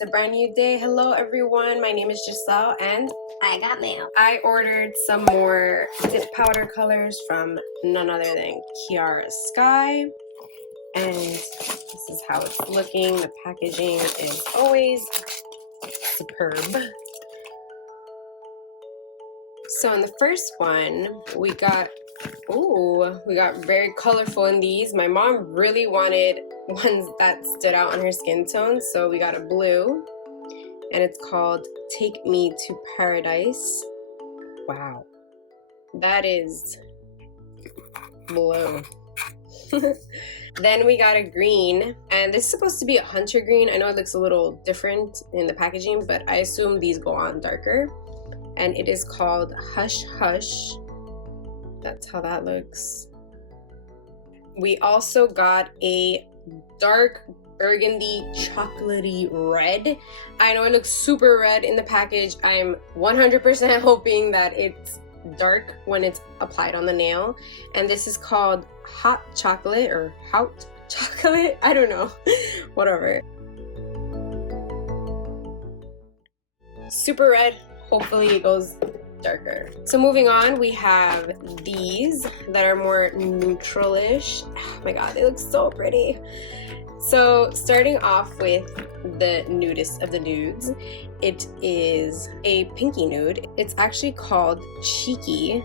It's a brand new day. Hello everyone, my name is Gissel and I got mail. I ordered some more dip powder colors from none other than Kiara Sky, and this is how it's looking. The packaging is always superb. So in the first one we got very colorful in these. My mom really wanted ones that stood out on her skin tone, so we got a blue, and it's called Take Me to Paradise. Wow, that is blue. Then we got a green, and this is supposed to be a hunter green. I know it looks a little different in the packaging, but I assume these go on darker, and it is called Hush Hush. That's how that looks. We also got a dark burgundy chocolatey red. I know it looks super red in the package. I'm 100% hoping that it's dark when it's applied on the nail. And this is called Hot Chocolate or Hot Chocolate. I don't know. Whatever. Super red. Hopefully it goes darker. So moving on, we have these that are more neutral-ish. Oh my god, they look so pretty. So starting off with the nudist of the nudes, it is a pinky nude. It's actually called Cheeky.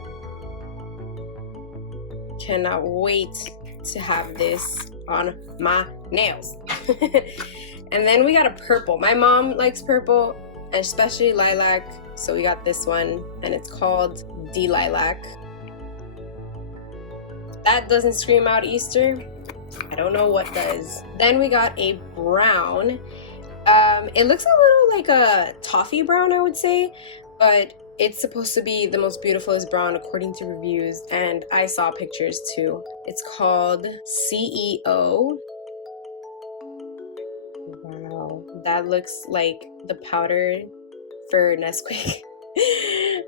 Cannot wait to have this on my nails. And then we got a purple. My mom likes purple, especially lilac, so we got this one, and it's called D-Lilac. That doesn't scream out Easter. I don't know what does. Then we got a brown. It looks a little like a toffee brown, I would say, but it's supposed to be the most beautifulest brown according to reviews, and I saw pictures too. It's called CEO. Wow, that looks like the powder for Nesquik.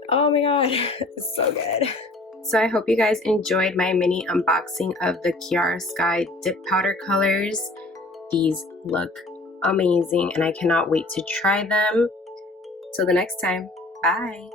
Oh my god, it's so good. So I hope you guys enjoyed my mini unboxing of the Kiara Sky dip powder colors. These look amazing and I cannot wait to try them. Till the next time, bye.